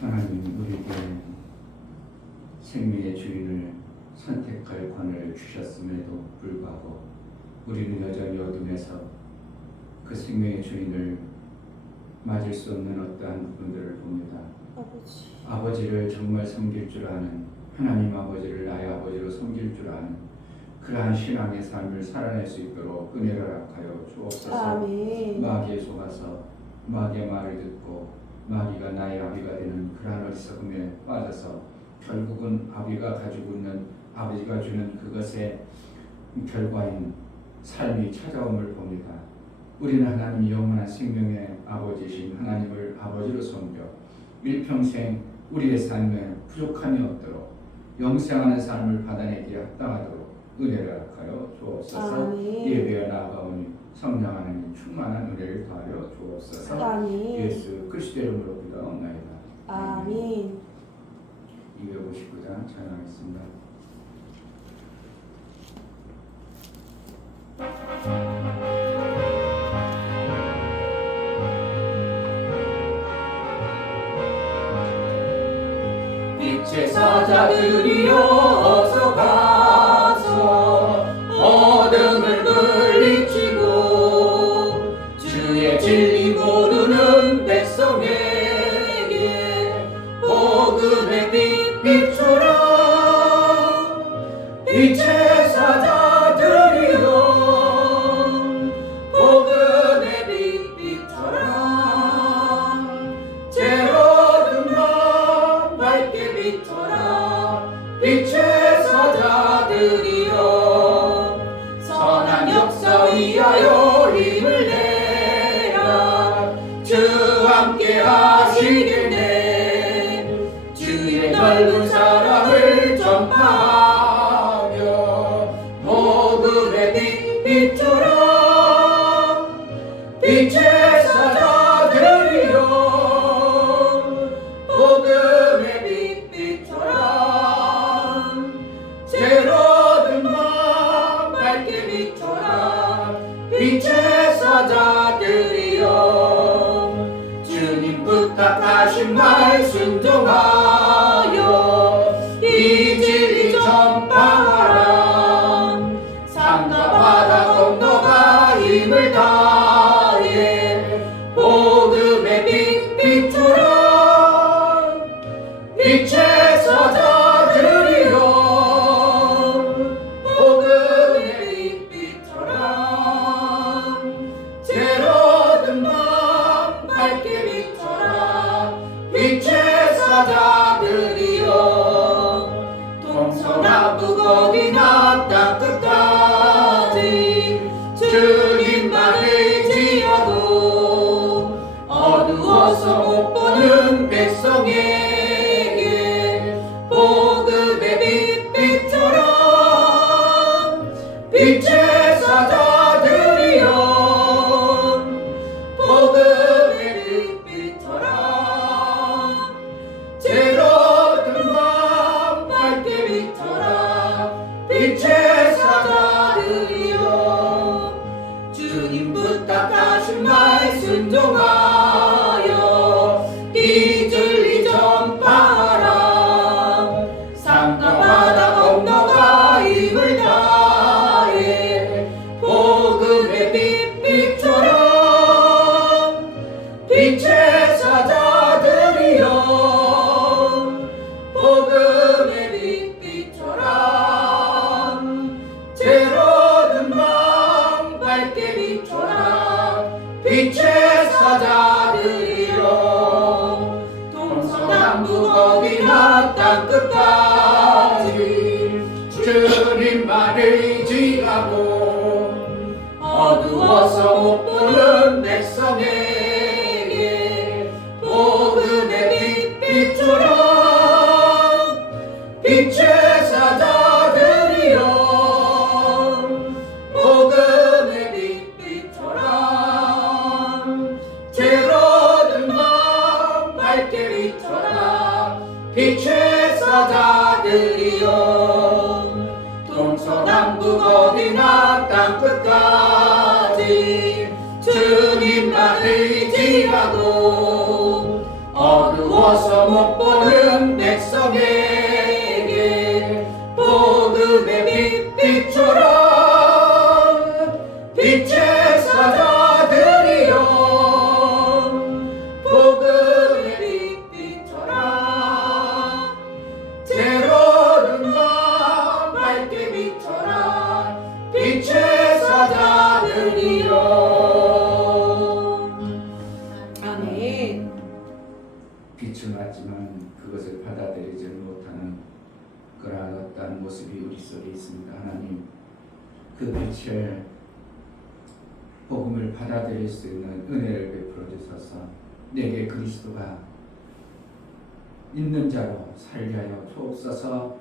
하나님 우리에게 생명의 주인을 선택할 권한을 주셨음에도 불구하고 우리는 여전히 어둠에서 그 생명의 주인을 맞을 수 없는 어떠한 부분들을 봅니다. 아버지를 정말 섬길 줄 아는, 하나님 아버지를 나의 아버지로 섬길 줄 아는 그러한 신앙의 삶을 살아낼 수 있도록 은혜를 허락하여 주옵소서. 아멘. 마귀에 속아서 마귀의 말을 듣고 마귀가 나의 아비가 되는 그러한 어리석음에 빠져서 결국은 아비가 가지고 있는, 아버지가 주는 그것의 결과인 삶이 찾아옴을 봅니다. 우리는 하나님 영원한 생명의 아버지신 하나님을 아버지로 섬겨 일평생 우리의 삶에 부족함이 없도록 영생하는 삶을 받아내기에 합당하도록 은혜를 허락하여 주옵소서. 예배에 나아가오니 성령 하나님 충만한 은혜를 더하여 주옵소서. 아멘. 예수 그리스도 이름으로 기도하옵나이다. 아멘. 259장 찬양하겠습니다. 빛의 사자들이여 어서 가서 어둠을 물리치고 주의 진리 모르는 백성에게 복음의 빛 비춰라. 빛의 사자들이여 복음의 빛 비춰라. 제어든 밤 밝게 비춰라. 빛의 사자들이여 선한 역사 위하여 힘을 내라. 주와 함께 하시겠네. 주의 넓은 사랑을 전파하며 복음의 빛 비춰라. 빛의 사자들이여 복음의 빛 비춰라. 새로운 밤 밝게 비춰라. 빛의 사자들이여 주님 부탁하신 말 순종하여 이 진리 전파하라. 산과 바다 건너가 힘을 다해 복음의 빛 비춰라. 빛의 사자들이여 복음의 빛 비춰라. 새로운 밤 밝게 비춰라. 빛의 사자들이여 동서남북 어디나 땅 끝까지 주님만 의지하고 어두워서 못 보는 백성에게 복음의 빛 비춰라. 빛의 사자들이여 복음의 빛 비춰라. 새로운 밤 밝게 비춰라. 빛의 사자들이여 주님 부탁하신 말 순종하여 이 진리 전파하라. 산과 바다 건너가 힘을 다해 복음의 빛 비춰라. 빛의 사자들이여 복음의 빛 비춰라. 새로운 밤 밝게 비춰라. 빛의 사자들이여 동서남북 어디나 땅 끝까지 주님만 의지하고 어두워서 못 보는 백성에게 복음의 빛 비춰라. 빛의 사자들이여 복음의 빛 비춰라. 새로운 밤 밝게 비춰라. 빛의 사자들이여 동서남북 어디나 땅 끝까지 주님만 의지하고 어두워서 못 빛을 맞지만 그것을 받아들이지 못하는 그러한 어떠한 모습이 우리 속에 있습니다. 하나님, 그 빛을 복음을 받아들일 수 있는 은혜를 베풀어 주셔서 내게 그리스도가 있는 자로 살게 하여 주옵소서.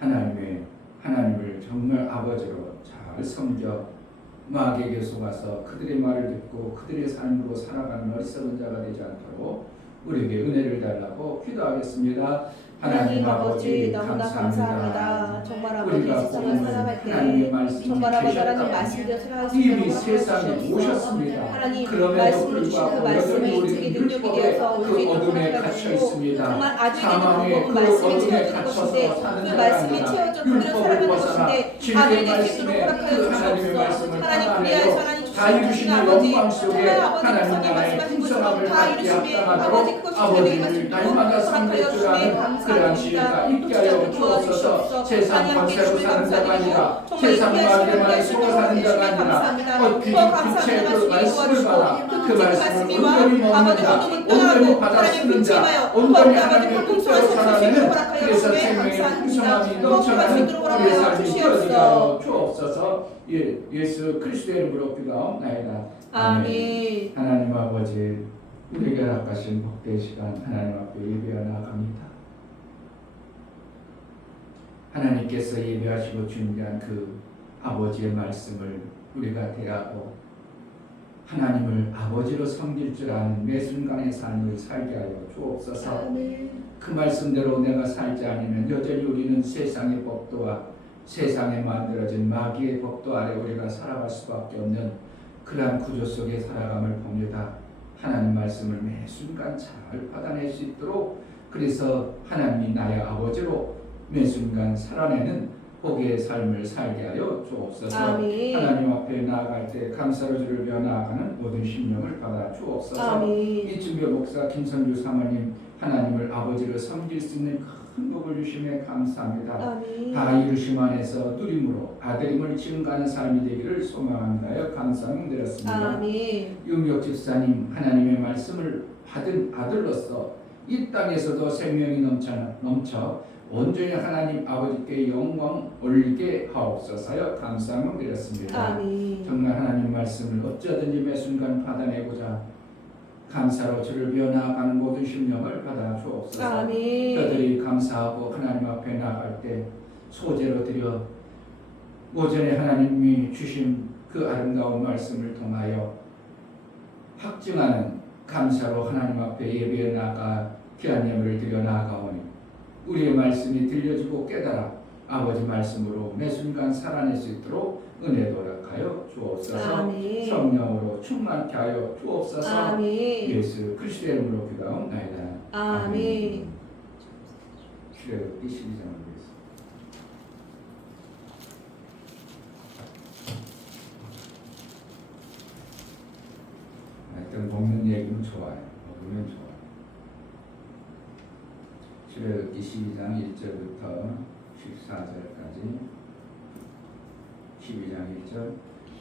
하나님을 정말 아버지로 잘 섬겨 마귀에게 속아서 그들의 말을 듣고 그들의 삶으로 살아가는 어리석은 자가 되지 않도록 우리에게 은혜를 달라고 기도하겠습니다. 하나님 아버지 너무나 감사합니다. 정말 아버지 우리가 세상을 살아갈 하나님의 때 말씀이 정말 아버지 하나님 계셨다고 말씀대로 살아갈 수 이미 있도록 세상에 하옵소서. 오셨습니다. 하나님 그럼에도 말씀을 주신 그 불구하고 말씀이 여전히 우리에게 우리는 능력이 율법의 되어서 그 우리에게 어둠에 갇혀 살아가시고 있습니다. 정말 아들에게 사망의 방법은 그 말씀이 어둠에 채워진 갇혀서 것인데 사는 그 말씀이 자가 채워져 아니라 그대로 살아가는 율법을 벗어나 것인데 진리의 아들이 될 수 있도록 말씀에 허락하여 그 하나님의 주시옵소서. 말씀을 하나님 받아내요. 그리하여서 하나님 다 이루신 주시는 아버지 영광 속에 정말 아버지 하나님 성경 나라의 말씀하신 풍성함을 것처럼 다 받게 이루심에 합당하도록 아버지 그것이 저에게 아버지를 말씀드리고 날마다 허락하여 주심에 섬겨주라는 그러한 지혜가 감사합니다. 있게 하여 주옵소서. 세상 권세로 사는 자가 아니라 세상 마귀만을 속아 사는 자가 아니라 빛의 그 말씀을 받아 그 말씀을 온전히 먹는 자, 온전히 받아 쓰는 자, 온전히 하나님의 뜻대로 살아내는 그래서 생명의 풍성함이 넘쳐나는 우리의 삶이 되어지게 하여 주옵소서. 예수 그리스도의 이름으로 기도하옵나이다. 아멘. 하나님 아버지, 우리에게 허락하신 복된 시간 하나님 앞에 예배하여 나아갑니다. 하나님께서 예배하시고 준비한 그 아버지의 말씀을 우리가 대하고 하나님을 아버지로 섬길 줄 아는 매 순간의 삶을 살게 하여 주옵소서. 그 말씀대로 내가 살지 않으면 여전히 우리는 세상의 법도와 세상에 만들어진 마귀의 법도 아래 우리가 살아갈 수밖에 없는 그러한 구조 속에 살아감을 봅니다. 하나님 말씀을 매 순간 잘 받아낼 수 있도록, 그래서 하나님이 나의 아버지로 매 순간 살아내는 복의 삶을 살게 하여 주옵소서. 아멘. 하나님 앞에 나아갈 때 감사로 주를 위하여 나아가는 모든 심령을 받아 주옵소서. 아멘. 이준배 목사, 김선주 사모님, 하나님을 아버지로 섬길 수 있는 큰 복을 주심에 감사합니다. 아멘. 다 이루심 안에서 누림으로 아들임을 증거하는 삶이 되기를 소망합니다. 감사함 드렸습니다. 아멘. 윤경 집사님, 하나님의 말씀을 받은 아들로서 이 땅에서도 생명이 넘쳐 온전히 하나님 아버지께 영광 올리게 하옵소서요. 감사함 드렸습니다. 아멘. 정말 하나님 말씀을 어쩌든지 매 순간 받아내고자 감사로 주를 위하여 나아가는 모든 심령을 받아 주옵소서. 아멘. 저들이 감사하고 하나님 앞에 나아갈 때 소재로 드려 오전에 하나님이 주신 그 아름다운 말씀을 통하여 확증하는 감사로 하나님 앞에 예배해 나아가 귀한 예물을 드려 나아가오니 우리의 말씀이 들려지고 깨달아 아버지 말씀으로 매 순간 살아낼 수 있도록 은혜 도락하여 주옵소서. 아멘. 성령으로 충만케 하여 주옵소서. 아멘. 예수 그리스도의 이름으로 기도하옵나이다. 아멘. 출애굽기 12장을 보겠습니다. 하여튼 먹는 얘기는 좋아요. 먹으면 좋아요. 출애굽기 12장 1절부터 14절까지 12장 1절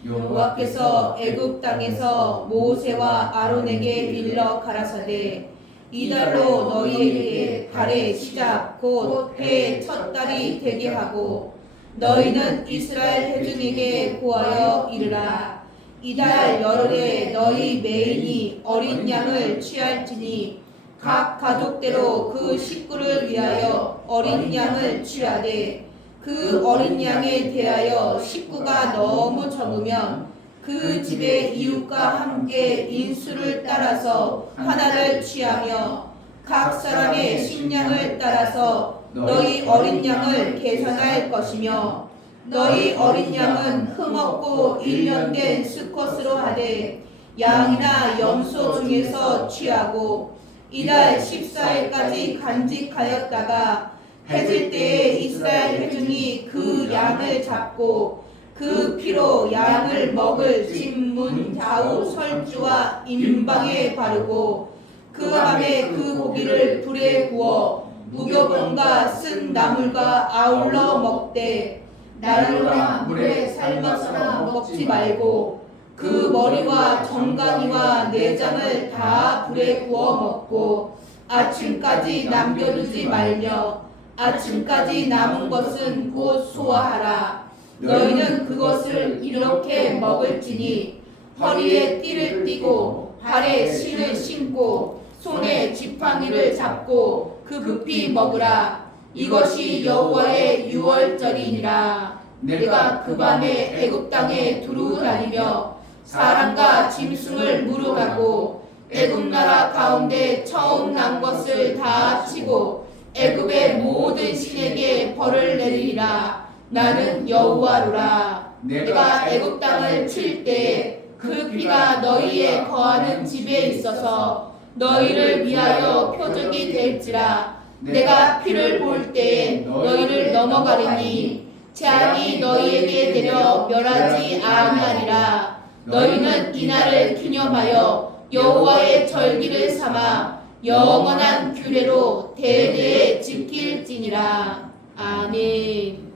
여호와께서 애굽 땅에서 모세와 아론에게 일러 가라사대 이달로 너희에게 달의 시작 곧 해의 첫 달이 되게 하고 너희는 이스라엘 회중에게 고하여 이르라 이달 열흘에 너희 매인이 어린 양을 취할지니 각 가족대로 그 식구를 위하여 어린 양을 취하되 그 어린 양에 대하여 식구가 너무 적으면 그 집의 이웃과 함께 인수를 따라서 하나를 취하며 각 사람의 식량을 따라서 너희 어린 양을 계산할 것이며 너희 어린 양은 흠없고 1년 된 수컷으로 하되 양이나 염소 중에서 취하고 이달 14일까지 간직하였다가 해질 때에 이스라엘 회중이 그 양을 잡고 그 피로 양을 먹을 찜문 좌우 설주와 임방에 바르고 그 밤에 그 고기를 불에 구워 무교병과 쓴 나물과 아울러 먹되 난로나 물에 삶아서나 먹지 말고 그 머리와 정강이와 내장을 다 불에 구워 먹고 아침까지 남겨두지 말며 아침까지 남은 것은 곧 소화하라. 너희는 그것을 이렇게 먹을지니 허리에 띠를 띠고 발에 실을 신고 손에 지팡이를 잡고 급히 먹으라. 이것이 여호와의 유월절이니라. 내가 그 밤에 애굽 땅에 두루 다니며 사람과 짐승을 무르가고 애굽 나라 가운데 처음 난 것을 다 치고 애굽의 모든 신에게 벌을 내리리라. 나는 여호와로라. 내가 애굽 땅을 칠 때에 그 피가 너희의 거하는 집에 있어서 너희를 위하여 표적이 될지라. 내가 피를 볼 때에 너희를 넘어가리니 재앙이 너희에게 내려 멸하지 아니하리라. 너희는 이날을 기념하여 여호와의 절기를 삼아 영원한 규례로 대대에 지킬지니라. 아멘.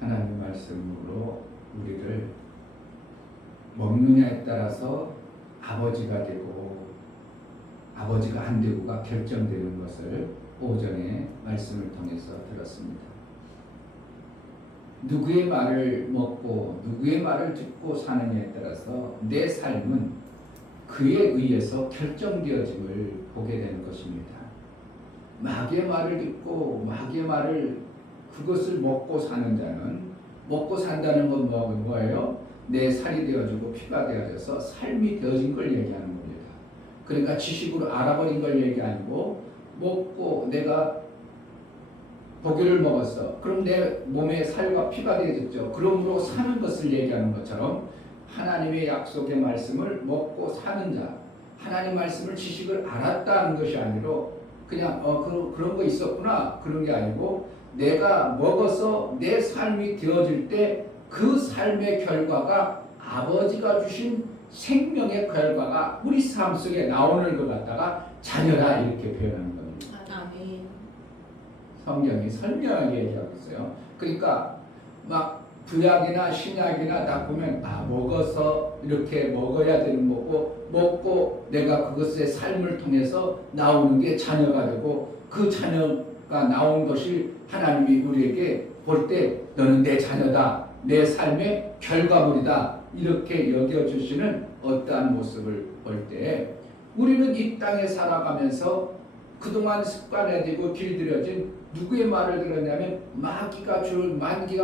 하나님 말씀으로 우리를 먹느냐에 따라서 아버지가 되고 아버지가 안 되고가 결정되는 것을 오전에 말씀을 통해서 들었습니다. 누구의 말을 먹고 누구의 말을 듣고 사느냐에 따라서 내 삶은 그에 의해서 결정되어짐을 보게 되는 것입니다. 마귀의 말을 듣고 마귀의 말을 그것을 먹고 사는 자는 먹고 산다는 건 뭐예요? 내 살이 되어지고 피가 되어져서 삶이 되어진 걸 얘기하는 겁니다. 그러니까 지식으로 알아버린 걸 얘기 아니고 먹고 내가 고기를 먹었어. 그럼 내 몸에 살과 피가 되어졌죠. 그러므로 사는 것을 얘기하는 것처럼 하나님의 약속의 말씀을 먹고 사는 자, 하나님 말씀을 지식을 알았다는 것이 아니라 그냥 그런 거 있었구나 그런 게 아니고 내가 먹어서 내 삶이 되어질 때 그 삶의 결과가 아버지가 주신 생명의 결과가 우리 삶 속에 나오는 것 같다가 자녀라 이렇게 표현하는 겁니다. 아멘. 성경이 설명하게 얘기하고 있어요. 그러니까 막 구약이나 신약이나 다 보면 먹어서 이렇게 먹어야 되는 거고 먹고 내가 그것의 삶을 통해서 나오는 게 자녀가 되고 그 자녀가 나온 것이 하나님이 우리에게 볼 때 너는 내 자녀다. 내 삶의 결과물이다. 이렇게 여겨주시는 어떠한 모습을 볼 때 우리는 이 땅에 살아가면서 그동안 습관화되고 길들여진 누구의 말을 들었냐면 마귀가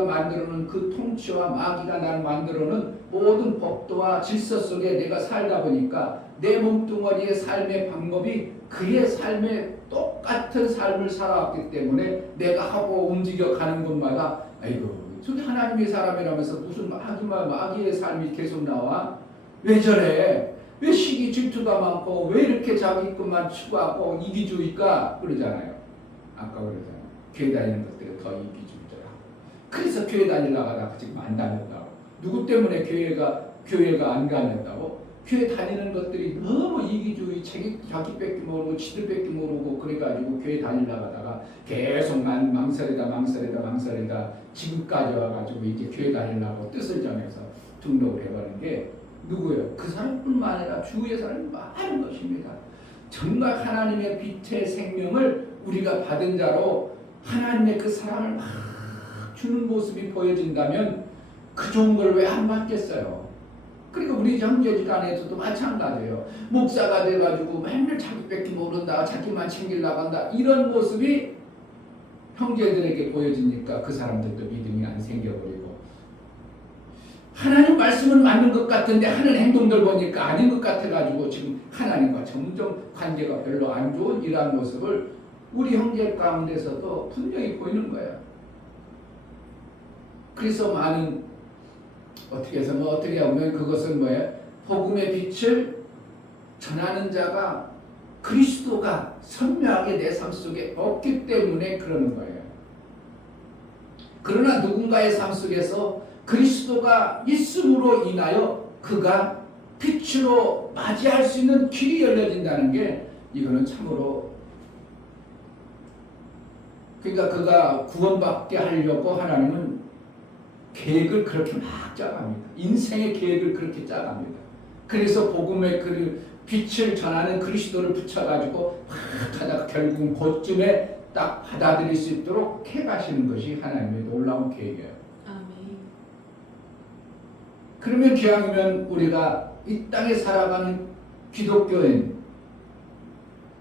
만들어놓은 그 통치와 마귀가 날 만들어놓은 모든 법도와 질서 속에 내가 살다 보니까 내 몸뚱어리의 삶의 방법이 그의 삶의 똑같은 삶을 살아왔기 때문에 내가 하고 움직여가는 것마다 아이고 저 하나님의 사람이라면서 무슨 마귀의 삶이 계속 나와? 왜 저래? 왜 시기 질투가 많고 왜 이렇게 자기 것만 추구하고 이기주의가 그러잖아요. 아까 그러잖아요. 교회 다니는 것들이 더 이기주의자야. 그래서 교회 다니려고 하다가 지금 안 다녔다고. 누구 때문에 교회가 안 다녔다고? 교회 다니는 것들이 너무 이기주의, 자기 뺏기 모르고 지들 뺏기 모르고 그래가지고 교회 다니려고 하다가 계속 망설이다 지금까지 와가지고 이제 교회 다니려고 뜻을 정해서 등록을 해버린 게 누구예요? 그 사람뿐만 아니라 주위의 사람이 많은 것입니다. 정말 하나님의 빛의 생명을 우리가 받은 자로 하나님의 그 사랑을 막 주는 모습이 보여진다면 그 좋은 걸 왜 안 받겠어요? 그러니까 우리 형제집 안에서도 마찬가지예요. 목사가 돼가지고 맨날 자기 뺏기 모른다, 자기만 챙기려고 한다 이런 모습이 형제들에게 보여지니까 그 사람들도 믿음이 안 생겨버리고 하나님 말씀은 맞는 것 같은데 하는 행동들 보니까 아닌 것 같아가지고 지금 하나님과 점점 관계가 별로 안 좋은 이러한 모습을 우리 형제 가운데서도 분명히 보이는 거예요. 그래서 많은 어떻게 보면 그것은 뭐예요? 복음의 빛을 전하는 자가 그리스도가 선명하게 내 삶 속에 없기 때문에 그러는 거예요. 그러나 누군가의 삶 속에서 그리스도가 있음으로 인하여 그가 빛으로 맞이할 수 있는 길이 열려진다는 게 이거는 참으로 그러니까 그가 구원받게 하려고 하나님은 계획을 그렇게 막 짜갑니다. 인생의 계획을 그렇게 짜갑니다. 그래서 복음의 그 빛을 전하는 그리스도를 붙여가지고 막 하다가 결국은 그쯤에 딱 받아들일 수 있도록 해가시는 것이 하나님의 놀라운 계획이에요. 아멘. 그러면 기왕이면 우리가 이 땅에 살아가는 기독교인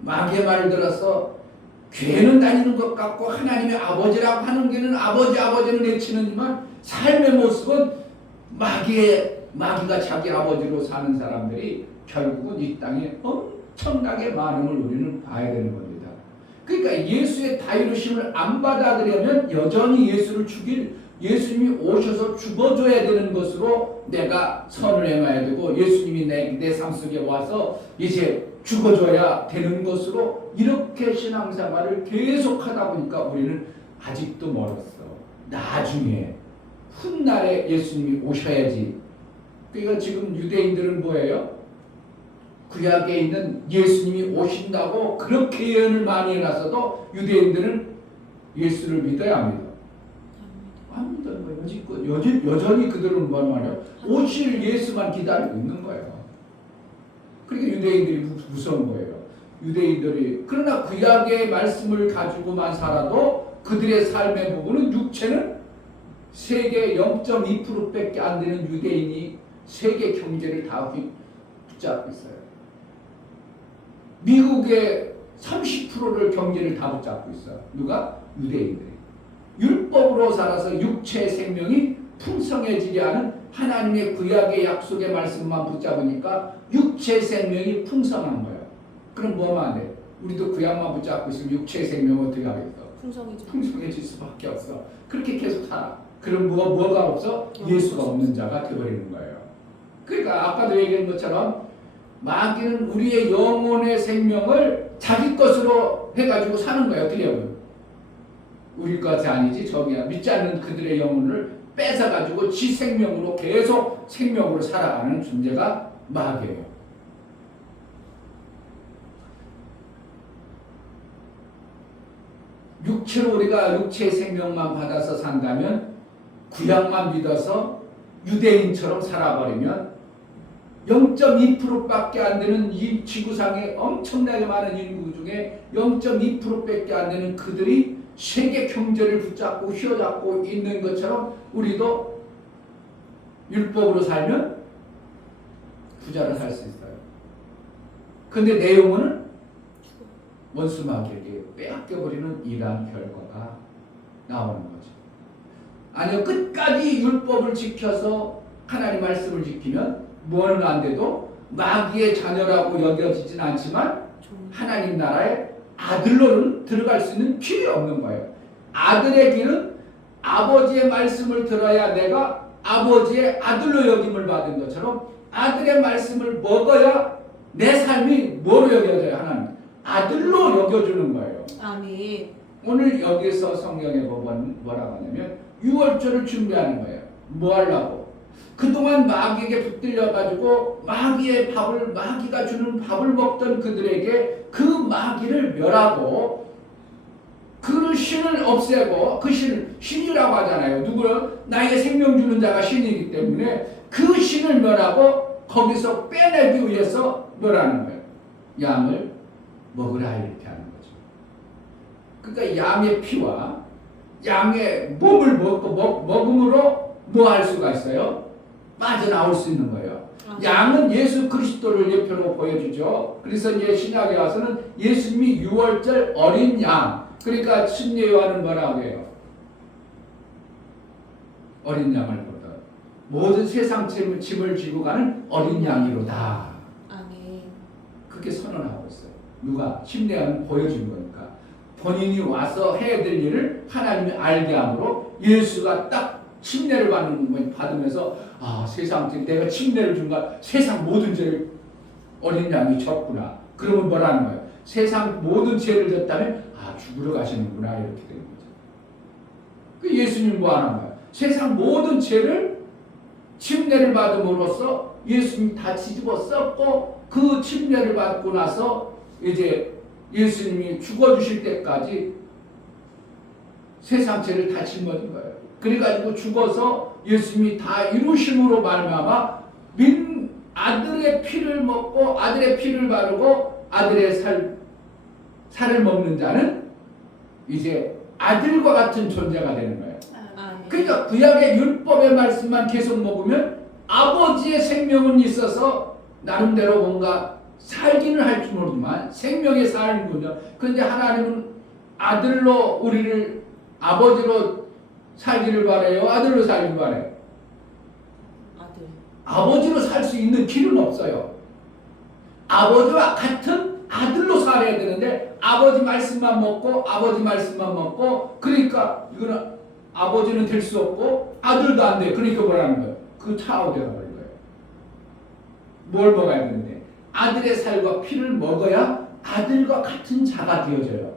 마귀의 말을 들어서 교회는 다니는 것 같고 하나님의 아버지라고 하는 게는 아버지는 외치는지만 삶의 모습은 마귀가 자기 아버지로 사는 사람들이 결국은 이 땅에 엄청나게 많음을 우리는 봐야 되는 겁니다. 그러니까 예수의 다이루심을 안 받아들이면 여전히 예수님이 오셔서 죽어줘야 되는 것으로 내가 선을 행해야 되고 예수님이 내 삶 속에 와서 이제 죽어줘야 되는 것으로 이렇게 신앙생활을 계속 하다 보니까 우리는 아직도 멀었어. 나중에 훗날에 예수님이 오셔야지. 그러니까 지금 유대인들은 뭐예요? 구약에 있는 예수님이 오신다고 그렇게 예언을 많이 해놨어도 유대인들은 예수를 믿어야 합니다. 안 믿어요. 여전히 그들은 뭘 말이야? 오실 예수만 기다리고 있는 거예요. 그러니까 유대인들이 무서운 거예요. 유대인들이 그러나 구약의 말씀을 가지고만 살아도 그들의 삶의 부분은 육체는 세계 0.2%밖에 안 되는 유대인이 세계 경제를 다 붙잡고 있어요. 미국의 30%를 경제를 다 붙잡고 있어요. 누가? 유대인들이. 율법으로 살아서 육체의 생명이 풍성해지지 않은 하나님의 구약의 약속의 말씀만 붙잡으니까 육체의 생명이 풍성한 거예요. 그럼 뭐만 안 돼? 우리도 구약만 붙잡고 있으면 육체의 생명은 어떻게 하겠어? 풍성해질 수밖에 없어. 그렇게 계속 살아. 그럼 뭐가 없어? 예수가 없는 자가 되어버리는 거예요. 그러니까 아까도 얘기한 것처럼 마귀는 우리의 영혼의 생명을 자기 것으로 해가지고 사는 거예요. 어떻게 하면? 우리 것이 아니지 저기야. 믿지 않는 그들의 영혼을 뺏어가지고 지 생명으로 계속 생명으로 살아가는 존재가 마귀예요. 육체로 우리가 육체의 생명만 받아서 산다면 구약만 믿어서 유대인처럼 살아버리면 0.2%밖에 안 되는 이 지구상에 엄청나게 많은 인구 중에 0.2%밖에 안 되는 그들이 세계 경제를 붙잡고 휘어잡고 있는 것처럼 우리도 율법으로 살면 부자로 살 수 있어요. 근데 내 영혼은 원수 마귀에게 빼앗겨버리는 이러한 결과가 나오는 거죠. 아니요, 끝까지 율법을 지켜서 하나님 말씀을 지키면 뭐는 안 돼도 마귀의 자녀라고 여겨지진 않지만 하나님 나라에 아들로는 들어갈 수 있는 길이 없는 거예요. 아들의 길은 아버지의 말씀을 들어야 내가 아버지의 아들로 여김을 받은 것처럼 아들의 말씀을 먹어야 내 삶이 뭐로 여겨져요? 하나님 아들로 여겨주는 거예요. 아멘. 오늘 여기서 성경에 보면 뭐라고 하냐면 유월절을 준비하는 거예요. 뭐 하려고? 그동안 마귀에게 붙들려가지고 마귀가 주는 밥을 먹던 그들에게 그 마귀를 멸하고 그 신을 없애고 그 신이라고 하잖아요. 누구를? 나에게 생명 주는 자가 신이기 때문에 그 신을 멸하고 거기서 빼내기 위해서 멸하는 거예요. 양을 먹으라 이렇게 하는 거죠. 그러니까 양의 피와 양의 몸을 먹음으로 뭐 할 수가 있어요? 빠져나올 수 있는 거예요. 양은 예수 그리스도를 예표로 보여주죠. 그래서 이제 신약에 와서는 예수님이 유월절 어린 양. 그러니까 신예 요한은 뭐라고 해요? 어린 양을 보다 모든 세상 짐을 지고 가는 어린 양이로다. 아멘. 그렇게 선언하고 있어요. 누가? 신예 요한은 보여준 거니까. 본인이 와서 해야 될 일을 하나님이 알게 함으로 예수가 딱 침례를 받으면서 세상 내가 침례를 준가 세상 모든 죄를 어린 양이 졌구나. 그러면 뭐라는 거예요? 세상 모든 죄를 졌다면 죽으러 가시는구나 이렇게 되는 거죠. 그 예수님 뭐 하는 거예요? 세상 모든 죄를 침례를 받음으로써 예수님 다 뒤집어 썼고 그 침례를 받고 나서 이제 예수님이 죽어주실 때까지 세상 죄를 다 짊어진 거예요. 그래가지고 죽어서 예수님이 다 이루심으로 말미암아 아들의 피를 먹고 아들의 피를 바르고 아들의 살을 먹는 자는 이제 아들과 같은 존재가 되는 거예요. 아멘. 그러니까 구약의 율법의 말씀만 계속 먹으면 아버지의 생명은 있어서 나름대로 뭔가 살기는 할 줄 모르지만 생명의 삶이군요. 그런데 하나님은 아들로 우리를 아버지로 살기를 바래요? 아들로 살기를 바래요? 아들. 아버지로 살 수 있는 길은 없어요. 아버지와 같은 아들로 살아야 되는데 아버지 말씀만 먹고 아버지 말씀만 먹고 그러니까 이거는 아버지는 될 수 없고 아들도 안 돼. 그러니까 뭐라는 거예요? 그 타오되어 버린 거예요. 뭘 먹어야 되는데 아들의 살과 피를 먹어야 아들과 같은 자가 되어져요.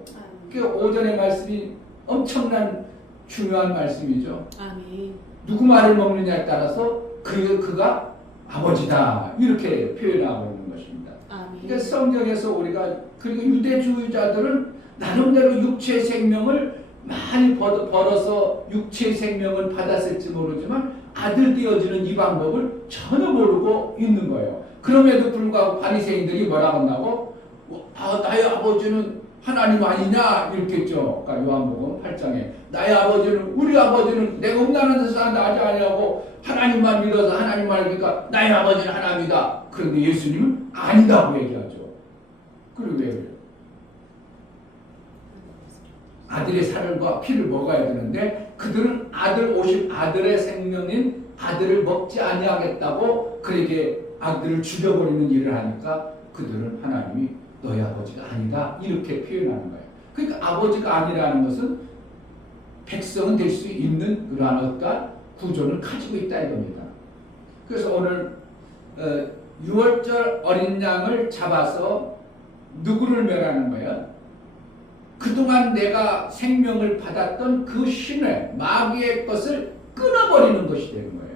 그 오전의 말씀이 엄청난 중요한 말씀이죠. 아멘. 누구 말을 먹느냐에 따라서 그가 아버지다 이렇게 표현하고 있는 것입니다. 아멘. 그러니까 성경에서 우리가 그리고 유대주의자들은 나름대로 육체의 생명을 많이 벌어서 육체의 생명을 받았을지 모르지만 아들 되어지는 이 방법을 전혀 모르고 있는 거예요. 그럼에도 불구하고 바리새인들이 뭐라고 한다고? 나의 아버지는 하나님 아니냐 이렇게 했죠. 그러니까 요한복음 8장에 나의 아버지는 우리 아버지는 내가 음란한 데서 나지 아니하고 하나님만 믿어서 하나님만 믿으니까 나의 아버지는 하나님이다. 그런데 예수님은 아니다고 얘기하죠. 그리고 왜 그래요? 아들의 살과 피를 먹어야 되는데 그들은 아들 오실 아들의 생명인 아들을 먹지 아니하겠다고 그에게 아들을 죽여버리는 일을 하니까 그들은 하나님이 너희 아버지가 아니다 이렇게 표현하는 거예요. 그러니까 아버지가 아니라는 것은 백성은 될 수 있는 그러한 어떤 구조를 가지고 있다 이겁니다. 그래서 오늘 6월절 어린 양을 잡아서 누구를 멸하는 거예요? 그동안 내가 생명을 받았던 그 신의 마귀의 것을 끊어버리는 것이 되는 거예요.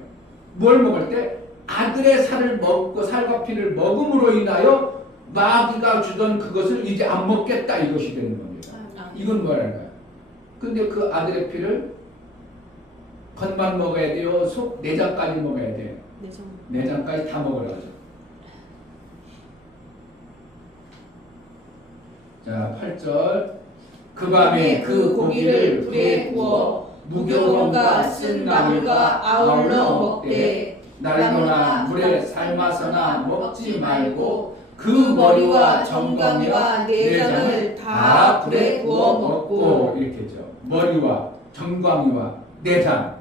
뭘 먹을 때? 아들의 살을 먹고 살과 피를 먹음으로 인하여 마귀가 주던 그것을 이제 안 먹겠다 이것이 되는 겁니다. 이건 뭐라는 거야? 근데 그 아들의 피를 겉만 먹어야 돼요? 속 내장까지 먹어야 돼요? 내장까지 다 먹으라고. 자, 8절. 그 밤에 그 고기를 불에 구워 무교병과 쓴 나물과 아울러 먹되 날거나 물에 삶아서나 먹지 말고 그 머리와 정강이와 내장을 다 불에 구워 먹고 이렇게 했죠. 머리와 정강이와 내장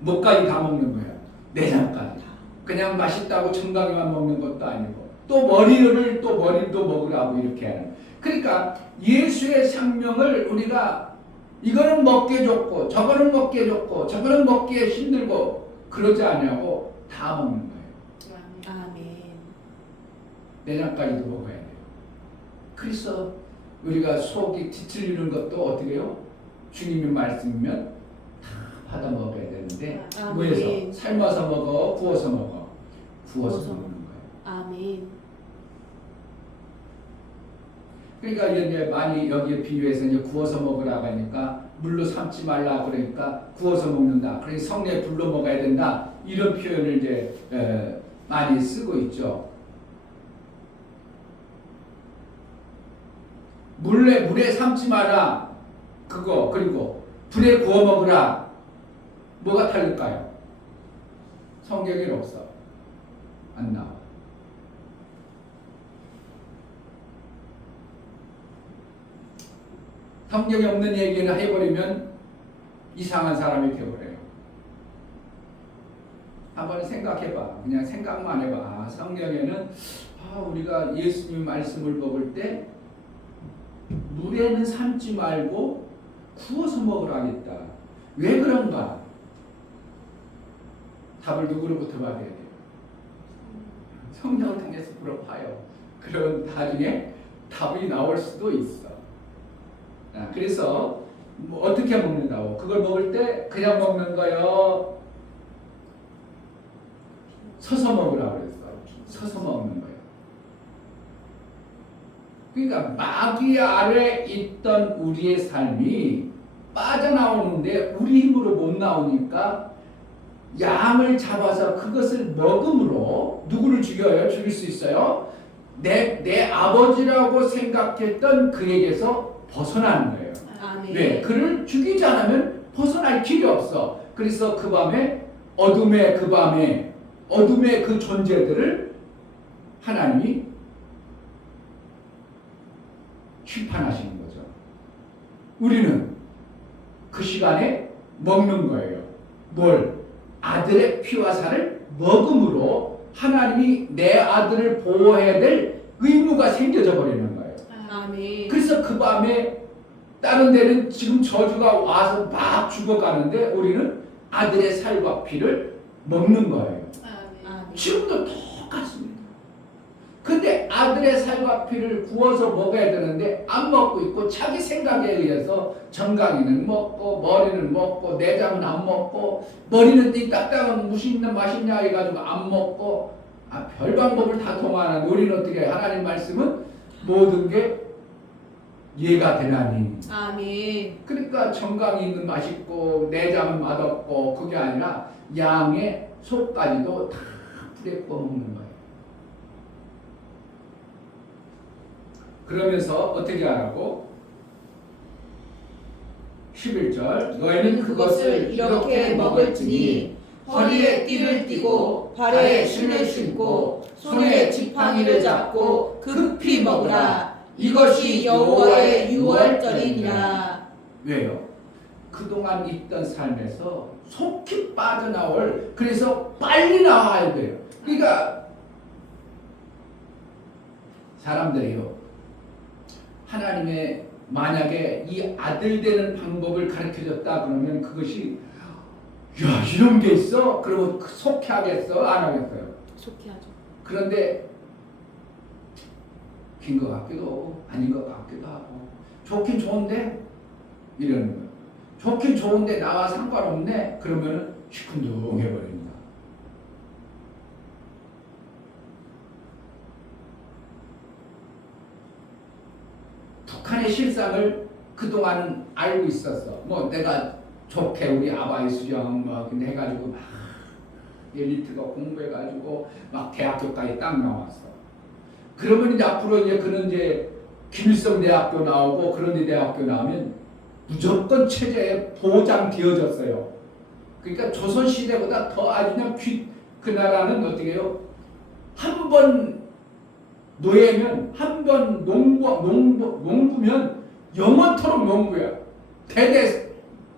뭐까지 다 먹는 거예요. 내장까지. 그냥 맛있다고 정강이만 먹는 것도 아니고 또 머리도 먹으라고 이렇게 하는. 그러니까 예수의 생명을 우리가 이거는 먹기에 좋고 저거는 먹기에 좋고 저거는 먹기에 힘들고 그러지 않냐고 다 먹는 거예요. 아멘. 내장까지도 먹어야 돼요. 그래서 우리가 속이 뒤틀리는 것도 어떻게 해요? 주님의 말씀이면 다 받아 먹어야 되는데 뭐해서? 삶아서 먹어? 구워서 먹어? 구워서 먹는 거예요. 아멘. 그러니까 이제 많이 여기에 비유해서 이제 구워서 먹으라고 하니까 물로 삶지 말라 그러니까 구워서 먹는다. 그러니 성례 불로 먹어야 된다. 이런 표현을 이제 많이 쓰고 있죠. 물에 삶지 마라. 그거 그리고 불에 구워 먹으라. 뭐가 다를까요? 성경에 없어. 안 나와. 성경에 없는 얘기를 해버리면 이상한 사람이 되어버려요. 한번 생각해봐. 그냥 생각만 해봐. 성경에는 우리가 예수님 말씀을 먹을 때 물에는 삶지 말고 구워서 먹으라 하겠다. 왜 그런가? 답을 누구로부터 받아야 돼요? 성경을 통해서 물어봐요. 그런 나중에 답이 나올 수도 있어. 그래서 어떻게 먹는다고? 그걸 먹을 때 그냥 먹는 거요? 서서 먹으라고 그랬어. 서서 먹는 거예요. 그러니까 마귀 아래 있던 우리의 삶이 빠져나오는데 우리 힘으로 못 나오니까 양을 잡아서 그것을 먹음으로 누구를 죽여요? 죽일 수 있어요? 내 아버지라고 생각했던 그에게서 벗어나는 거예요. 아멘. 네, 그를 죽이지 않으면 벗어날 길이 없어. 그래서 그 밤에 어둠의 그 존재들을 하나님이 심판하시는 거죠. 우리는 그 시간에 먹는 거예요. 뭘? 아들의 피와 살을 먹음으로 하나님이 내 아들을 보호해야 될 의무가 생겨져 버리는 거예요. 아멘. 그래서 그 밤에 다른 데는 지금 저주가 와서 막 죽어가는데 우리는 아들의 살과 피를 먹는 거예요. 아멘. 지금도 똑같습니다. 근데 아들의 살과 피를 구워서 먹어야 되는데 안 먹고 있고 자기 생각에 의해서 정강이는 먹고 머리는 먹고 내장은 안 먹고 머리는 이 딱딱한 무슨 맛있냐 해가지고 안 먹고 별 방법을 다 통하는 우리는 어떻게 해요? 하나님 말씀은 모든 게 이해가 되나니. 아멘. 그러니까 정강이 있는 맛있고 내장은 맛없고 그게 아니라 양의 속까지도 다 불에 구워 먹는 거예요. 그러면서 어떻게 하라고? 11절 너희는 그것을 이렇게 먹을지니 허리에 띠를 띠고 발에 신을 신고 손에 지팡이를 잡고 급히 먹으라. 이것이 여호와의 유월절이니라. 왜요? 그동안 있던 삶에서 속히 빠져나올 그래서 빨리 나와야 돼요. 그러니까 사람들이요 하나님의 만약에 이 아들 되는 방법을 가르쳐줬다 그러면 그것이 야 이런 게 있어? 그러면 속히 하겠어? 안 하겠어요? 속히 하죠. 그런데 긴 것 같기도 하고 아닌 것 같기도 하고 좋긴 좋은데 이러는 거예요. 좋긴 좋은데 나와 상관없네? 그러면은 시큰둥해버립니다. 북한의 실상을 그동안은 알고 있었어. 뭐 내가 좋게 우리 아바이 수령 뭐 근데 해가지고 막 엘리트가 공부해가지고 막 대학교까지 딱 나왔어. 그러면 이제 앞으로 이제 그런 이제 김일성 대학교 나오고 그런 데 대학교 나오면 무조건 체제에 보장되어졌어요. 그러니까 조선 시대보다 더 아주 그냥 그 나라는 어떻게 해요? 한 번 노예면 한 번 농부면 영원토록 농부야. 대대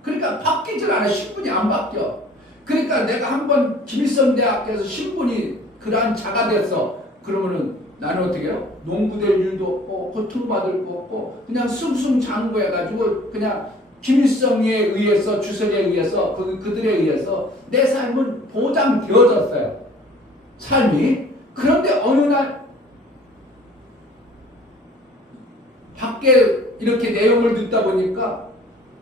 그러니까 바뀌질 않아. 신분이 안 바뀌어. 그러니까 내가 한 번 김일성 대학교에서 신분이 그러한 자가 됐어. 그러면은 나는 어떻게 해요? 농부 될 일도 없고 고통받을 거 없고 그냥 승승장구해가지고 그냥 김일성에 의해서 주석에 의해서 그들에 의해서 내 삶은 보장되어졌어요. 삶이. 그런데 어느 날 밖에 이렇게 내용을 듣다 보니까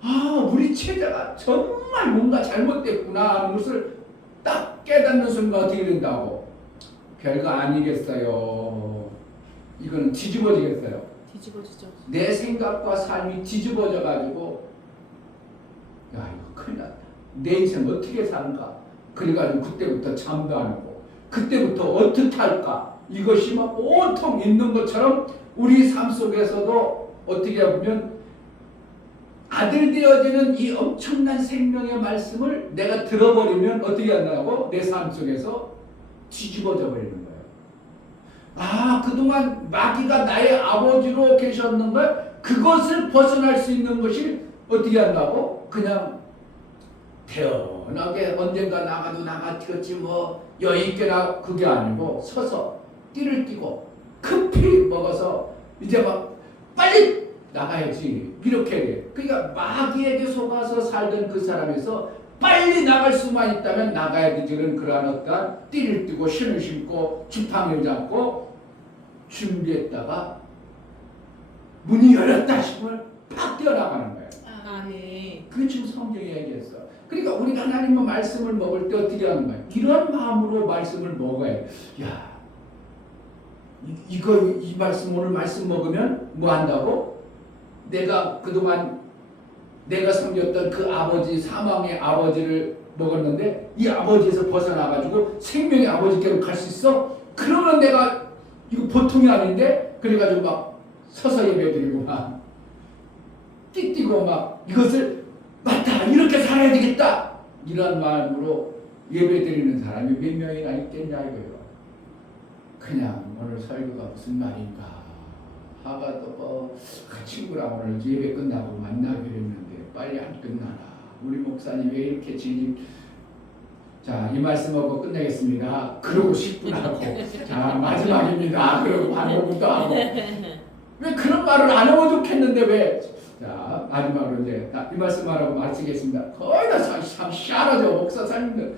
아 우리 체제가 정말 뭔가 잘못됐구나 하는 것을 딱 깨닫는 순간 어떻게 된다고? 별거 아니겠어요. 이거는 뒤집어지겠어요. 뒤집어지죠. 내 생각과 삶이 뒤집어져 가지고 야 이거 큰일 났다. 내 인생 어떻게 사는가? 그래가지고 그때부터 잠도 안 오고 그때부터 어떻게 할까? 이것이 막 온통 있는 것처럼 우리 삶 속에서도 어떻게 보면 아들 되어지는 이 엄청난 생명의 말씀을 내가 들어버리면 어떻게 한다고? 내 삶 속에서 뒤집어져 버리는 거예요. 아 그동안 마귀가 나의 아버지로 계셨는가? 그것을 벗어날 수 있는 것이 어떻게 한다고? 그냥 태어나게 언젠가 나가도 나가겠지 뭐 여유있게 나 그게 아니고 서서 띠를 띠고 급히 먹어서 이제 막 빨리 나가야지 이렇게 돼. 그러니까 마귀에게 속아서 살던 그 사람에서 빨리 나갈 수만 있다면 나가야 되지는 그러한 어떤 띠를 띠고 신을 신고 지팡이를 잡고 준비했다가 문이 열렸다 싶으면 팍 뛰어나가는 거예요. 아멘. 그게 지금 성경이 얘기했어. 그러니까 우리가 하나님의 말씀을 먹을 때 어떻게 하는 거야? 이런 마음으로 말씀을 먹어야 돼. 야, 이 말씀 오늘 말씀 먹으면 뭐 한다고? 내가 그동안 내가 섬겼던 그 아버지 사망의 아버지를 먹었는데 이 아버지에서 벗어나가지고 생명의 아버지께로 갈 수 있어? 그러면 내가 이거 보통이 아닌데 그래가지고 막 서서 예배드리고 막 띠띠고 막 이것을 맞다 이렇게 살아야 되겠다 이런 마음으로 예배드리는 사람이 몇 명이나 있겠냐 이거예요. 그냥 오늘 설교가 무슨 말인가 하가도 뭐 친구랑 오늘 예배 끝나고 만나기로 했는데 빨리 안 끝나나 우리 목사님 왜 이렇게 진입 자, 이 말씀하고 끝내겠습니다. 그러고 10분 하고 자 마지막입니다. 그러고 반복부터 하고 왜 그런 말을 안 하면 좋겠는데 왜 자 마지막으로 이제 이 말씀하라고 마치겠습니다. 거의 다 참 희한하죠 목사 사님들.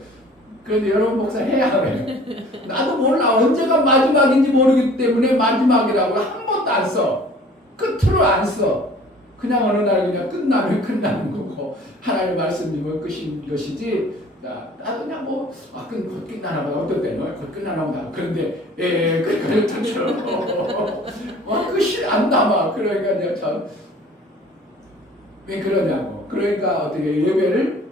그런데 여러분 목사 해야 해. 나도 몰라 언제가 마지막인지 모르기 때문에 마지막이라고 한 번도 안 써. 끝으로 안 써. 그냥 어느 날 그냥 끝나면 끝나는 거고 하나님의 말씀이면 끝인 것이지. 나도 그냥 곧 끝나나 보다 어떨 때는 곧 끝나나 보다. 그런데 그렇죠. 끝이 안 남아. 그러니까 내가 참 왜 그러냐고. 그러니까 어떻게 예배를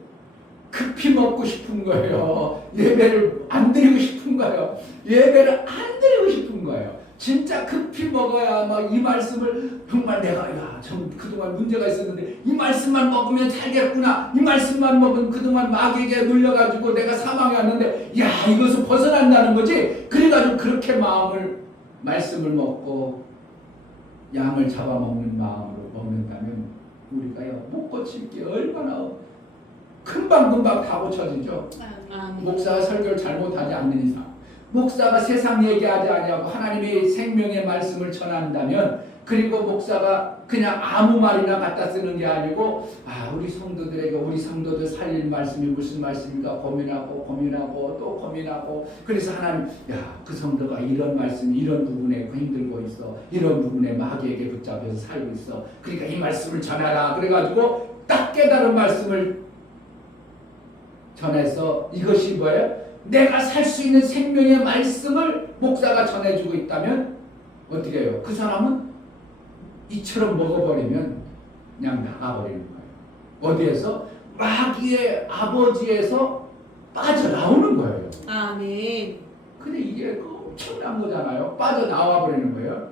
급히 먹고 싶은 거예요. 예배를 안 드리고 싶은 거예요. 예배를 안 드리고 싶은 거예요. 진짜 급히 먹어야 막 이 말씀을 정말 내가 참 그동안 문제가 있었는데 이 말씀만 먹으면 살겠구나. 이 말씀만 먹으면 그동안 마귀에게 눌려가지고 내가 사망해 왔는데 이것을 벗어난다는 거지. 그래가지고 그렇게 말씀을 먹고 양을 잡아먹는 마음으로 먹는다면 우리가요 못 고칠 게 얼마나 금방금방 다 고쳐지죠. 목사가 설교를 잘못하지 않는 이상 목사가 세상 얘기하지 아니하고 하나님의 생명의 말씀을 전한다면 그리고 목사가 그냥 아무 말이나 갖다 쓰는 게 아니고 우리 성도들에게 우리 성도들 살릴 말씀이 무슨 말씀인가 고민하고 또 고민하고 그래서 하나님 그 성도가 이런 말씀이 이런 부분에 힘들고 있어 이런 부분에 마귀에게 붙잡혀서 살고 있어 그러니까 이 말씀을 전하라 그래가지고 딱 깨달은 말씀을 전해서 이것이 뭐예요? 내가 살 수 있는 생명의 말씀을 목사가 전해주고 있다면 어떻게 해요? 그 사람은 이처럼 먹어버리면 그냥 나가버리는 거예요. 어디에서? 마귀의 아버지에서 빠져나오는 거예요. 아멘. 근데 이게 엄청난 거잖아요. 빠져나와 버리는 거예요.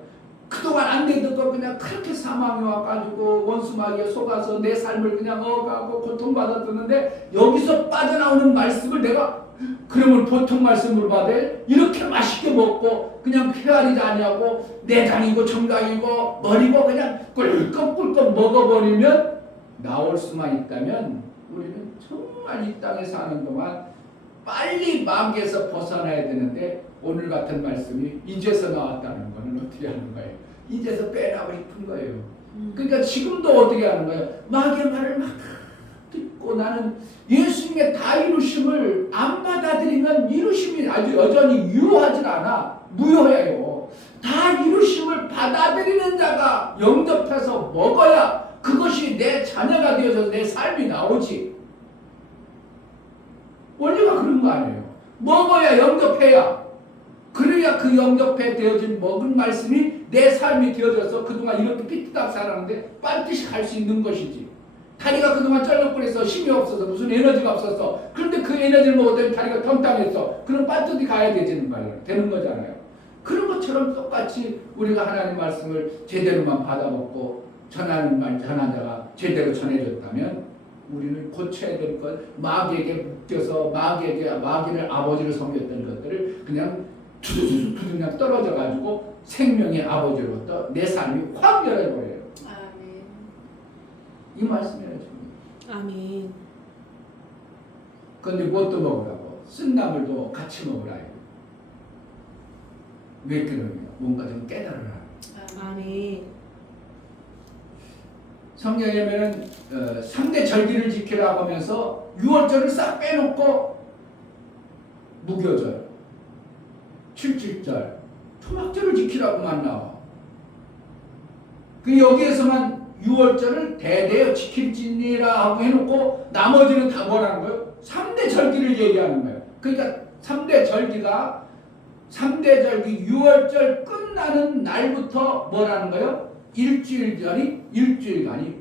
그동안 안 되던 거 그냥 그렇게 사망이 와가지고 원수마귀에 속아서 내 삶을 그냥 어가고 고통받았었는데 여기서 빠져나오는 말씀을 내가 그러면 보통 말씀을 받아 이렇게 맛있게 먹고 그냥 헤아리지 아니하고 내장이고 정강이고 머리고 그냥 꿀꺽꿀꺽 먹어버리면 나올 수만 있다면 우리는 정말 이 땅에 사는 동안 빨리 마귀에서 벗어나야 되는데 오늘 같은 말씀이 이제서 나왔다는 거는 어떻게 하는 거예요? 이제서 빼라고 싶은 거예요. 그러니까 지금도 어떻게 하는 거예요? 마귀의 말을 막 듣고 나는 예수님의 다 이루심을 안 받아들이면 이루심이 아주 여전히 유효하지 않아. 무효해요. 다 이루심을 받아들이는 자가 영접해서 먹어야 그것이 내 자녀가 되어서 내 삶이 나오지. 원리가 그런 거 아니에요. 먹어야 영접해야. 그래야 그 영접해 되어진 먹은 말씀이 내 삶이 되어져서 그동안 이렇게 삐뚤딱 살았는데 반드시 갈 수 있는 것이지. 다리가 그동안 쩔렁거려서 힘이 없어서 무슨 에너지가 없었어. 그런데 그 에너지를 먹었더니 다리가 텅텅했어. 그럼 반드시 가야 되는 거잖아요. 그런 것처럼 똑같이 우리가 하나님 말씀을 제대로만 받아먹고 전하는 자가 제대로 전해줬다면 우리는 고쳐야 될 것, 마귀에게 묶여서 마귀를 아버지를 섬겼던 것들을 그냥 두두두두 그냥 떨어져가지고 생명의 아버지로부터 내 삶이 확 열어버려요. 아멘. 이 말씀이에요. 아멘. 그런데 무엇도 먹으라고? 쓴나물도 같이 먹으라. 왜 그러냐? 뭔가 좀 깨달으라. 아멘. 성경에 보면 3대 절기를 지키라고 하면서 6월절을 싹 빼놓고 무교절, 7.7절, 초막절을 지키라고만 나와. 그 여기에서만 6월절을 대대어 지킬지니라 하고 해놓고 나머지는 다 뭐라는 거예요? 3대 절기를 얘기하는 거예요. 그러니까 3대 절기가 3대 절기 6월절 끝나는 날부터 뭐라는 거예요? 일주일간이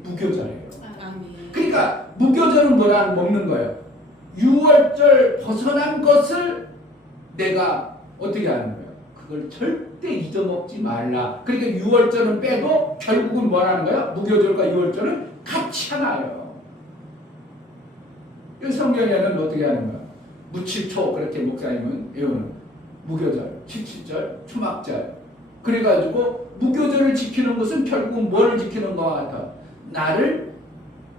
무교절이에요. 아멘. 그러니까 무교절은 뭐라는 먹는 거예요? 유월절 벗어난 것을 내가 어떻게 하는 거예요? 그걸 절대 잊어먹지 말라. 그러니까 유월절은 빼도 결국은 뭐라는 거야? 무교절과 유월절은 같이 하나요. 이 성경에는 어떻게 하는 거야? 무칠초 그렇게 목사님은 외우는 무교절, 칠칠절, 초막절. 그래가지고 무교절을 지키는 것은 결국은 뭐를 지키는 것 같아? 나를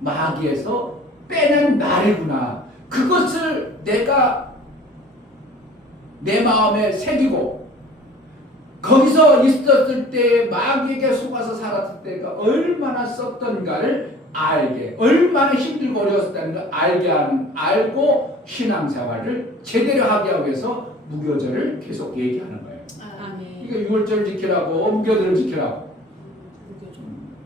마귀에서 빼는 날이구나. 그것을 내가 내 마음에 새기고 거기서 있었을 때 마귀에게 속아서 살았을 때가 얼마나 썼던가를 알게, 얼마나 힘들고 어려웠다는 걸 알고 신앙생활을 제대로 하게 하기 위해서 무교절을 계속 얘기하는 거예요. 아멘. 그러니까 유월절을 지키라고, 무교절을 지키라고.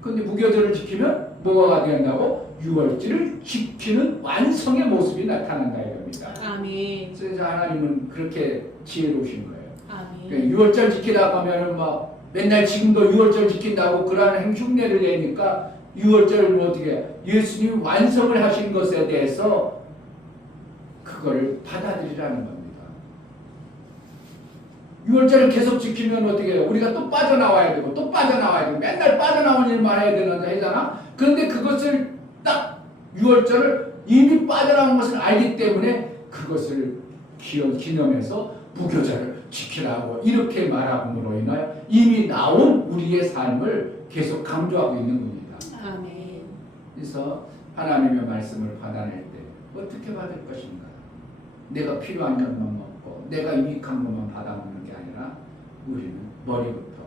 근데 무교절을 지키면 뭐가 된다고? 유월절을 지키는 완성의 모습이 나타난다 이겁니다. 아멘. 그래서 하나님은 그렇게 지혜로우신 거예요. 아멘. 그러니까 유월절 지키라고 하면은 막 맨날 지금도 유월절 지킨다고 그러한 흉내를 내니까 유월절을 어떻게 해요? 예수님이 완성을 하신 것에 대해서 그거를 받아들이라는 겁니다. 유월절을 계속 지키면 어떻게 해요? 우리가 또 빠져나와야 되고 또 빠져나와야 되고 맨날 빠져나오는 일만 해야 되는데 하잖아. 그런데 그것을 딱 유월절을 이미 빠져나온 것을 알기 때문에 그것을 기념해서 무교절을 지키라고 이렇게 말함으로 인하여 이미 나온 우리의 삶을 계속 강조하고 있는 겁니다. 아멘. 그래서 하나님의 말씀을 받아낼 때 어떻게 받을 것인가? 내가 필요한 것만 먹고 내가 유익한 것만 받아먹는 게 아니라 우리는 머리부터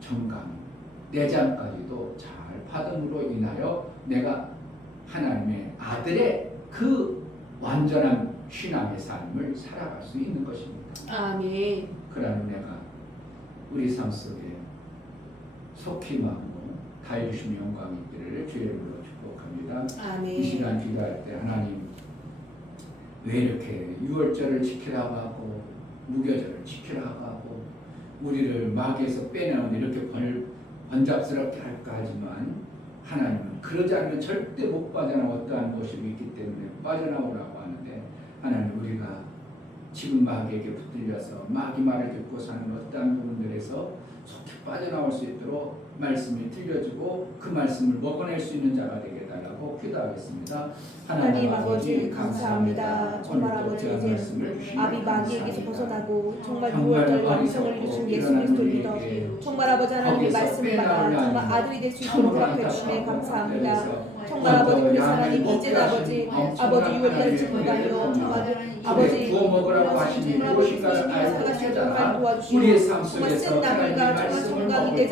정강, 내장까지도 잘 받음으로 인하여 내가 하나님의 아들의 그 완전한 신앙의 삶을 살아갈 수 있는 것입니다. 아멘. 그러한 은혜가 우리 삶 속에 속히 마음으로 다해주시면 영광이 있기를 주의 이름으로 축복합니다. 아멘. 이 시간 기도할 때 하나님 왜 이렇게 유월절을 지키라고 하고 무교절을 지키라고 하고 우리를 마귀에서 빼내는 이렇게 번잡스럽게 할까 하지만 하나님은 그러지 않으면 절대 못 빠져나와 어떠한 모습이 있기 때문에 빠져나오라고 하는데 하나님 우리가 지금 마귀에게 붙들려서 마귀 말을 듣고 사는 어떠한 부분들에서 속히 빠져나올 수 있도록 말씀이 들려주고 그 말씀을 먹어낼 수 있는 자가 되게 달라고 기도하겠습니다. 하나님 아버지 감사합니다. 정말 오늘도 아버지 귀한 이제 말씀을 주시니 아비 마귀에게서 감사합니다. 벗어나고 정말 정말 6월절 완성을 어리석고 이루신 예수 일어나는 그리스도 믿어 우리에게 정말 아버지 하나님의 거기서 말씀을 받아 빼나오려 정말 하는 아들이 될 수 있도록 참으로 허락해 주시네 안타깝고 감사합니다. 그래서 정말 아버지 어떤 그리스도 양을 하나님 먹게 이제는 하신 아버지 엄청난 6월절 하나님의 지금까지요 은혜를 정말 우리에게 아버지 구워 먹으라고 하시니 무엇인가를 알고 깨달아 우리의 삶 속에서 하나님의 말씀을 먹을 때에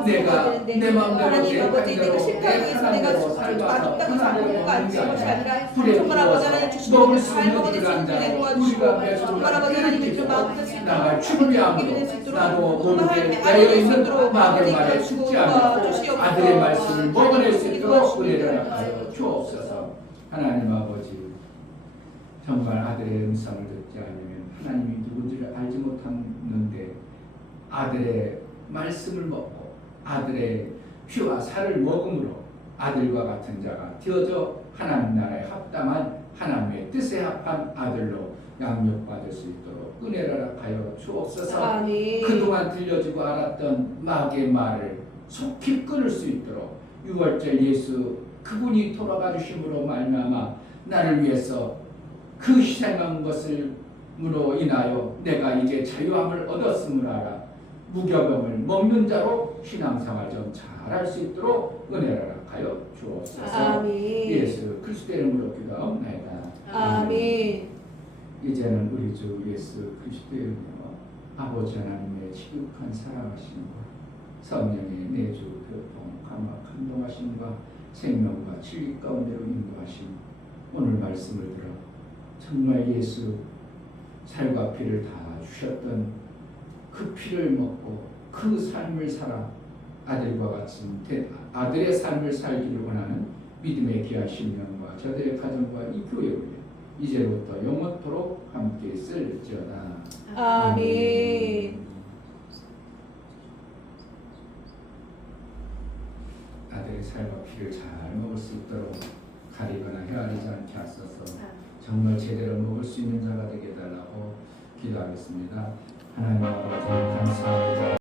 내가 내 마음대로 내 내가 실패하기 위해서 내가 놔뒀다고 생각하는 거 아니지 것이 아니라 정말 아버지 하나님 주시는 먹을 것을 수 잘 있는 먹어낼 수 길을 있게 안다고 도와주시고 우리가 정말 아버지 하나님의 그 마음 뜻을 나갈 낼수 준비함으로 있도록 나도 정말 모르게 하나님의 되어 아들이 있는 있도록 마귀의 말에 도와주시고 죽지 않고 도와주시옵소서. 아들의 말씀을 먹어낼 수 있도록 도와주시옵소서. 은혜를 하여 주옵소서. 하나님 아버지 정말 아들의 음성을 듣지 않으면 하나님이 누군지를 알지 못하는데 아들의 말씀을 먹고 아들의 피와 살을 먹음으로 아들과 같은 자가 되어져 하나님 나라에 합당한 하나님의 뜻에 합한 아들로 양육받을 수 있도록 은혜를 하여 주옵소서. 아멘. 그동안 들려주고 알았던 마귀의 말을 속히 끊을 수 있도록 6월절 예수 그분이 돌아가 주심으로 말미암아 나를 위해서 그 희생한 것을로 인하여 내가 이제 자유함을 얻었음을 알아 무교병을 먹는 자로 신앙생활 좀 잘할 수 있도록 은혜를 하여 주옵소서. 아멘. 예수 그리스도의 이름으로 기도하옵나이다. 아멘. 이제는 우리 주 예수 그리스도의 은혜와 아버지 하나님의 지극한 사랑하심과 성령의 내주 교통 감화 감동하심과 생명과 진리 가운데로 인도하심 오늘 말씀을 들어 정말 예수 살과 피를 다 주셨던 그 피를 먹고 그 삶을 살아 아들과 같은 아들의 삶을 살기를 원하는 믿음의 귀한 신명과 저들의 가정과 이 교회를 이제부터 영원토록 함께 있을지어다. 아멘. 아들의 삶과 피를 잘 먹을 수 있도록 가리거나 헤아리지 않게 하소서. 정말 제대로 먹을 수 있는 자가 되게 해달라고 기도하겠습니다. 하나님 아버지 감사합니다.